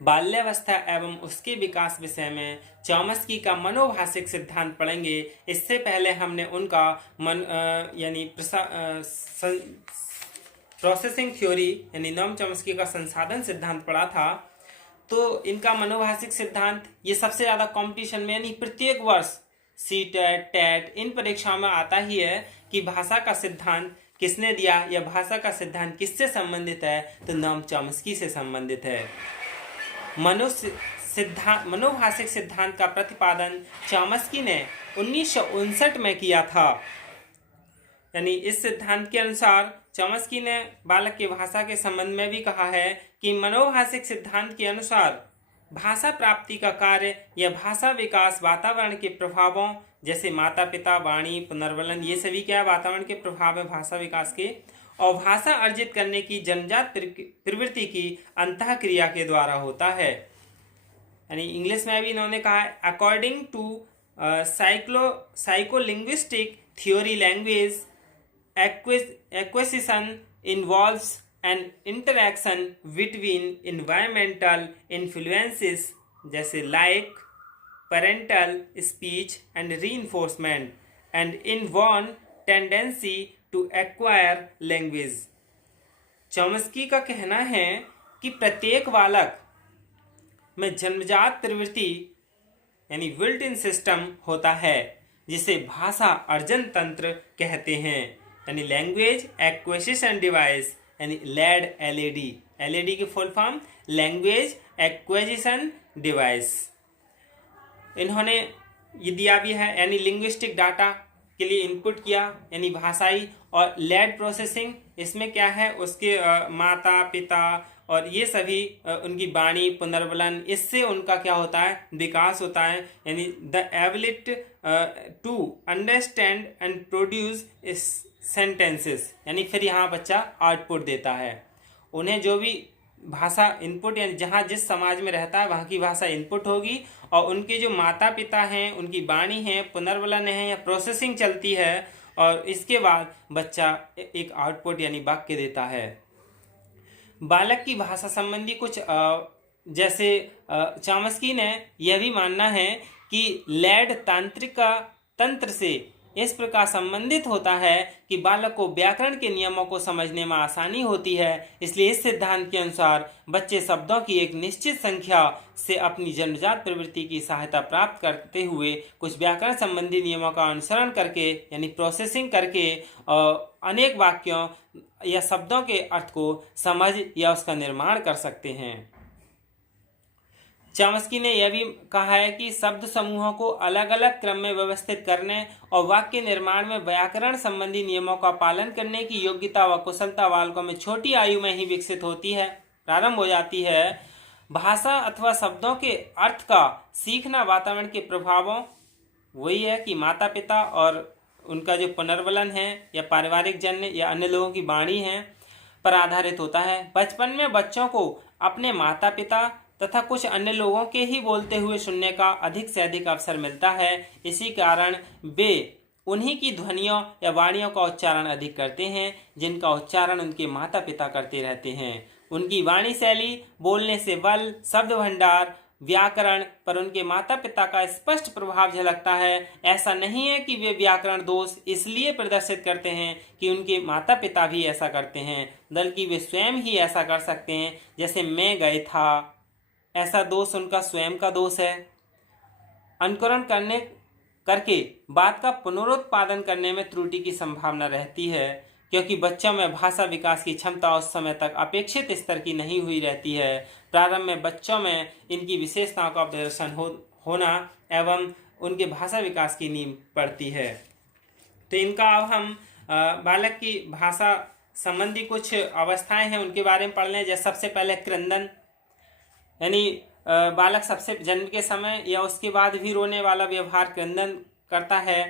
बाल्यावस्था एवं उसके विकास विषय में चॉम्स्की का मनोभाषिक सिद्धांत पढ़ेंगे। इससे पहले हमने उनका प्रोसेसिंग थ्योरी यानी नोम चॉम्स्की का संसाधन सिद्धांत पढ़ा था। तो इनका मनोभाषिक सिद्धांत ये सबसे ज़्यादा कंपटीशन में यानी प्रत्येक वर्ष सीटेट टेट इन परीक्षाओं में आता ही है कि भाषा का सिद्धांत किसने दिया या भाषा का सिद्धांत किससे संबंधित है, तो नोम चॉम्स्की से संबंधित है। मनोभाषिक सिद्धांत का प्रतिपादन चॉम्स्की ने 1959 में किया था। यानी इस सिद्धांत के अनुसार चॉम्स्की ने बालक की भाषा के संबंध में भी कहा है कि मनोभाषिक सिद्धांत के अनुसार भाषा प्राप्ति का कार्य या भाषा विकास वातावरण के प्रभावों जैसे माता पिता, वाणी, पुनर्वलन, ये सभी क्या वातावरण के प्रभाव है भाषा विकास के, और भाषा अर्जित करने की जन्मजात प्रवृत्ति की अंतःक्रिया के द्वारा होता है। यानी इंग्लिश में भी इन्होंने कहा है according to psycholinguistic theory language acquisition involves an interaction between environmental influences जैसे like parental speech and reinforcement and inborn tendency to acquire language। Chomsky का कहना है कि प्रत्येक बालक में जन्मजात प्रवृत्ति यानी बिल्ट इन सिस्टम होता है जिसे भाषा अर्जन तंत्र कहते हैं, यानी लैंग्वेज एक्विजिशन डिवाइस यानी लैड एलएडी की full form language acquisition device. इन्होंने ये दिया भी है यानी लिंग्विस्टिक डाटा के लिए इनपुट किया यानी भाषाई, और लैड प्रोसेसिंग इसमें क्या है उसके माता पिता और ये सभी उनकी वाणी पुनर्वलन, इससे उनका क्या होता है विकास होता है, यानी the ability to understand and produce sentences, यानी फिर यहाँ बच्चा आउटपुट देता है। उन्हें जो भी भाषा इनपुट यानी जहाँ जिस समाज में रहता है वहाँ की भाषा इनपुट होगी, और उनके जो माता पिता हैं उनकी वाणी है, पुनर्वलन है या प्रोसेसिंग चलती है, और इसके बाद बच्चा एक आउटपुट यानी वाक्य देता है। बालक की भाषा संबंधी कुछ जैसे चॉम्स्की ने यह भी मानना है कि लैड तांत्रिक तंत्र से इस प्रकार संबंधित होता है कि बालक को व्याकरण के नियमों को समझने में आसानी होती है। इसलिए इस सिद्धांत के अनुसार बच्चे शब्दों की एक निश्चित संख्या से अपनी जन्मजात प्रवृत्ति की सहायता प्राप्त करते हुए कुछ व्याकरण संबंधी नियमों का अनुसरण करके यानी प्रोसेसिंग करके अनेक वाक्यों या शब्दों के अर्थ को समझ या उसका निर्माण कर सकते हैं। चॉम्स्की ने यह भी कहा है कि शब्द समूहों को अलग अलग क्रम में व्यवस्थित करने और वाक्य निर्माण में व्याकरण संबंधी नियमों का पालन करने की योग्यता व कुशलता बालकों में छोटी आयु में ही विकसित होती है, प्रारंभ हो जाती है। भाषा अथवा शब्दों के अर्थ का सीखना वातावरण के प्रभावों वही है कि माता पिता और उनका जो पुनर्वलन है या पारिवारिक जन्य या अन्य लोगों की वाणी है पर आधारित होता है। बचपन में बच्चों को अपने माता पिता तथा कुछ अन्य लोगों के ही बोलते हुए सुनने का अधिक से अधिक अवसर मिलता है। इसी कारण वे उन्हीं की ध्वनियों या वाणियों का उच्चारण अधिक करते हैं जिनका उच्चारण उनके माता पिता करते रहते हैं। उनकी वाणी शैली, बोलने से बल, शब्द भंडार, व्याकरण पर उनके माता पिता का स्पष्ट प्रभाव झलकता है। ऐसा नहीं है कि वे व्याकरण दोष इसलिए प्रदर्शित करते हैं कि उनके माता पिता भी ऐसा करते हैं, बल्कि वे स्वयं ही ऐसा कर सकते हैं। जैसे मैं गए था, ऐसा दोष उनका स्वयं का दोष है। अनुकरण करके बात का पुनरुत्पादन करने में त्रुटि की संभावना रहती है, क्योंकि बच्चों में भाषा विकास की क्षमता उस समय तक अपेक्षित स्तर की नहीं हुई रहती है। प्रारंभ में बच्चों में इनकी विशेषताओं का प्रदर्शन होना एवं उनके भाषा विकास की नींव पड़ती है। तो इनका अब हम बालक की भाषा संबंधी कुछ अवस्थाएं हैं उनके बारे में पढ़ लें। जैसे सबसे पहले क्रंदन, यानी बालक सबसे जन्म के समय या उसके बाद भी रोने वाला व्यवहार क्रंदन करता है।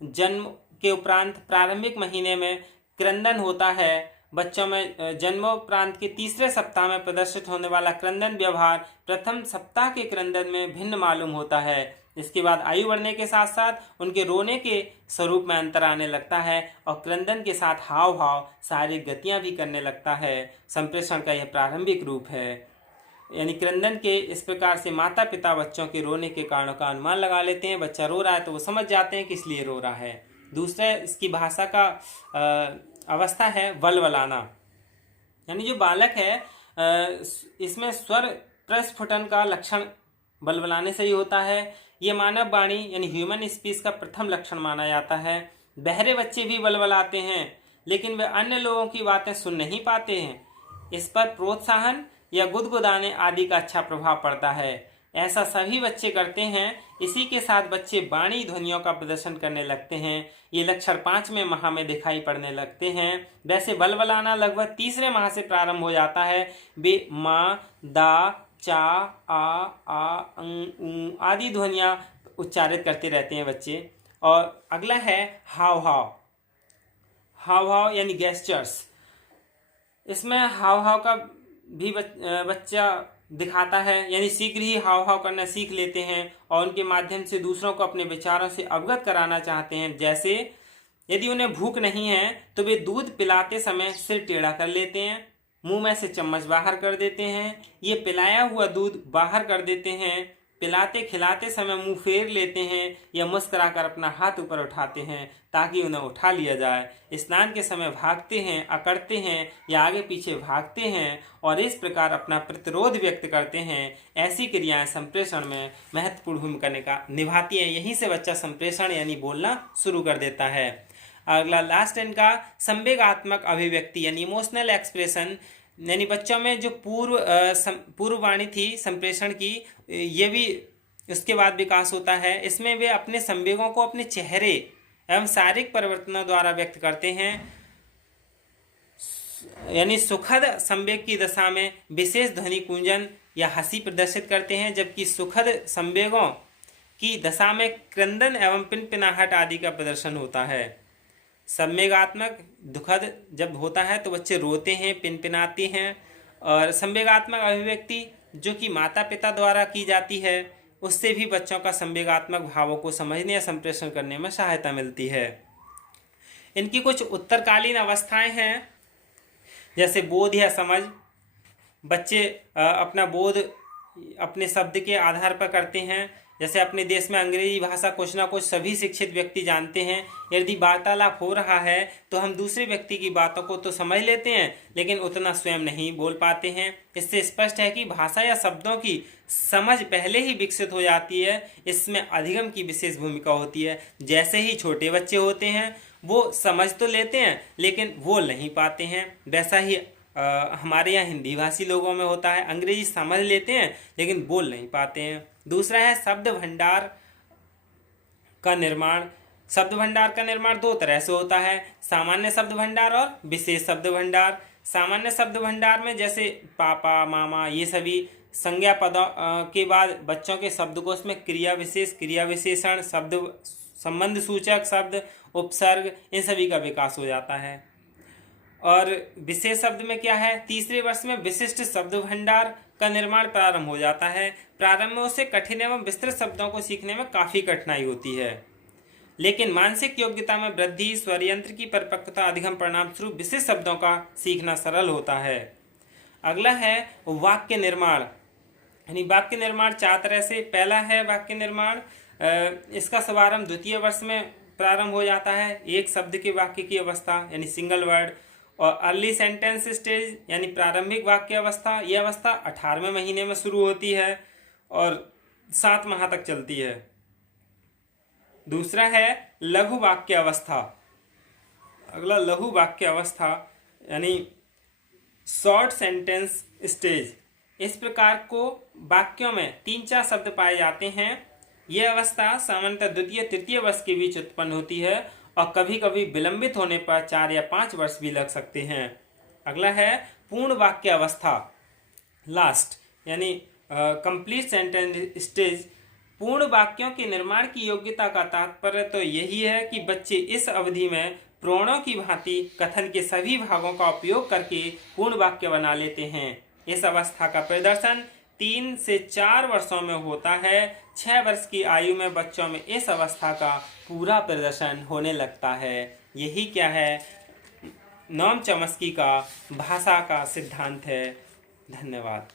जन्म के उपरांत प्रारंभिक महीने में क्रंदन होता है। बच्चों में जन्मोपरांत के तीसरे सप्ताह में प्रदर्शित होने वाला क्रंदन व्यवहार प्रथम सप्ताह के क्रंदन में भिन्न मालूम होता है। इसके बाद आयु बढ़ने के साथ साथ उनके रोने के स्वरूप में अंतर आने लगता है और क्रंदन के साथ हाव भाव शारीरिक गतियां भी करने लगता है। संप्रेषण का यह प्रारंभिक रूप है। यानी क्रंदन के इस प्रकार से माता पिता बच्चों के रोने के कारणों का अनुमान लगा लेते हैं। बच्चा रो रहा है तो वो समझ जाते हैं कि इसलिए रो रहा है। दूसरा इसकी भाषा का अवस्था है वलवलाना, यानी जो बालक है इसमें स्वर प्रस्फुटन का लक्षण बलबलाने से ही होता है। ये मानव वाणी यानी ह्यूमन स्पीच का प्रथम लक्षण माना जाता है। बहरे बच्चे भी बलबलाते हैं, लेकिन वे अन्य लोगों की बातें सुन नहीं पाते हैं। इस पर प्रोत्साहन या गुदगुदाने आदि का अच्छा प्रभाव पड़ता है। ऐसा सभी बच्चे करते हैं। इसी के साथ बच्चे वाणी ध्वनियों का प्रदर्शन करने लगते हैं। ये लक्षण 5वें माह में दिखाई पड़ने लगते हैं। वैसे बलबलाना लगभग 3रे माह से प्रारंभ हो जाता है। वे माँ, दा, चा, आ, उ आदि ध्वनियाँ उच्चारित करते रहते हैं बच्चे। और अगला है हाव भाव। हाव भाव यानी गेस्चर्स। इसमें हाव भाव का भी बच्चा दिखाता है, यानी शीघ्र ही हाव भाव करना सीख लेते हैं और उनके माध्यम से दूसरों को अपने विचारों से अवगत कराना चाहते हैं। जैसे यदि उन्हें भूख नहीं है तो वे दूध पिलाते समय सिर टेढ़ा कर लेते हैं, मुंह में से चम्मच बाहर कर देते हैं, ये पिलाया हुआ दूध बाहर कर देते हैं। पिलाते खिलाते समय मुंह फेर लेते हैं या मुस्कुराकर अपना हाथ ऊपर उठाते हैं ताकि उन्हें उठा लिया जाए। स्नान के समय भागते हैं, अकड़ते हैं या आगे पीछे भागते हैं और इस प्रकार अपना प्रतिरोध व्यक्त करते हैं। ऐसी क्रियाएं संप्रेषण में महत्वपूर्ण भूमिका निभाती हैं। यहीं से बच्चा संप्रेषण यानी बोलना शुरू कर देता है। अगला लास्ट इनका संवेगात्मक अभिव्यक्ति यानी इमोशनल एक्सप्रेशन, यानी बच्चों में जो पूर्ववाणी थी संप्रेषण की, ये भी उसके बाद विकास होता है। इसमें वे अपने संवेगों को अपने चेहरे एवं शारीरिक परिवर्तनों द्वारा व्यक्त करते हैं। यानी सुखद संवेग की दशा में विशेष ध्वनि कुंजन या हंसी प्रदर्शित करते हैं, जबकि सुखद संवेगों की दशा में क्रंदन एवं पिनपिनाहट आदि का प्रदर्शन होता है। संवेगात्मक दुखद जब होता है तो बच्चे रोते हैं, पिनपिनाते हैं। और संवेगात्मक अभिव्यक्ति जो कि माता पिता द्वारा की जाती है, उससे भी बच्चों का संवेगात्मक भावों को समझने या संप्रेषण करने में सहायता मिलती है। इनकी कुछ उत्तरकालीन अवस्थाएं हैं, जैसे बोध या समझ। बच्चे अपना बोध अपने शब्द के आधार पर करते हैं। जैसे अपने देश में अंग्रेजी भाषा कुछ ना कुछ सभी शिक्षित व्यक्ति जानते हैं। यदि वार्तालाप हो रहा है तो हम दूसरे व्यक्ति की बातों को तो समझ लेते हैं, लेकिन उतना स्वयं नहीं बोल पाते हैं। इससे स्पष्ट है कि भाषा या शब्दों की समझ पहले ही विकसित हो जाती है। इसमें अधिगम की विशेष भूमिका होती है। जैसे ही छोटे बच्चे होते हैं वो समझ तो लेते हैं लेकिन बोल नहीं पाते हैं, वैसा ही हमारे यहाँ हिंदी भाषी लोगों में होता है। अंग्रेजी समझ लेते हैं लेकिन बोल नहीं पाते हैं। दूसरा है शब्द भंडार का निर्माण। शब्द भंडार का निर्माण 2 तरह से होता है, सामान्य शब्द भंडार और विशेष शब्द भंडार। सामान्य शब्द भंडार में जैसे पापा, मामा, ये सभी संज्ञा पदों के बाद बच्चों के शब्दकोश में क्रिया विशेष, क्रिया विशेषण, शब्द संबंध सूचक शब्द, उपसर्ग, इन सभी का विकास हो जाता है। और विशेष शब्द में क्या है, 3रे वर्ष में विशिष्ट शब्द भंडार का निर्माण प्रारंभ हो जाता है। प्रारंभ में उसे कठिन एवं विस्तृत शब्दों को सीखने में काफ़ी कठिनाई होती है, लेकिन मानसिक योग्यता में वृद्धि, स्वर यंत्र की परिपक्वता, अधिगम परिणाम स्वरूप विशेष शब्दों का सीखना सरल होता है। अगला है वाक्य निर्माण। यानी वाक्य निर्माण 4 तरह से। पहला है वाक्य निर्माण, इसका शुभारंभ 2य वर्ष में प्रारंभ हो जाता है। एक शब्द के वाक्य की अवस्था यानी सिंगल वर्ड। और अर्ली सेंटेंस स्टेज यानी प्रारंभिक वाक्य अवस्था, यह अवस्था 18वें महीने में शुरू होती है और 7 माह तक चलती है। दूसरा है लघु वाक्य अवस्था। अगला लघु वाक्य अवस्था यानी शॉर्ट सेंटेंस स्टेज। इस प्रकार को वाक्यों में 3-4 शब्द पाए जाते हैं। यह अवस्था सामान्यतः 2य-3य वर्ष के बीच उत्पन्न होती है और कभी कभी विलंबित होने पर 4 या 5 वर्ष भी लग सकते हैं। अगला है पूर्ण वाक्य अवस्था, लास्ट यानी कंप्लीट सेंटेंस स्टेज। पूर्ण वाक्यों के निर्माण की योग्यता का तात्पर्य तो यही है कि बच्चे इस अवधि में प्रणों की भांति कथन के सभी भागों का उपयोग करके पूर्ण वाक्य बना लेते हैं। इस अवस्था का प्रदर्शन 3 से 4 वर्षों में होता है। 6 वर्ष की आयु में बच्चों में इस अवस्था का पूरा प्रदर्शन होने लगता है। यही क्या है, नोम चॉम्स्की का भाषा का सिद्धांत है। धन्यवाद।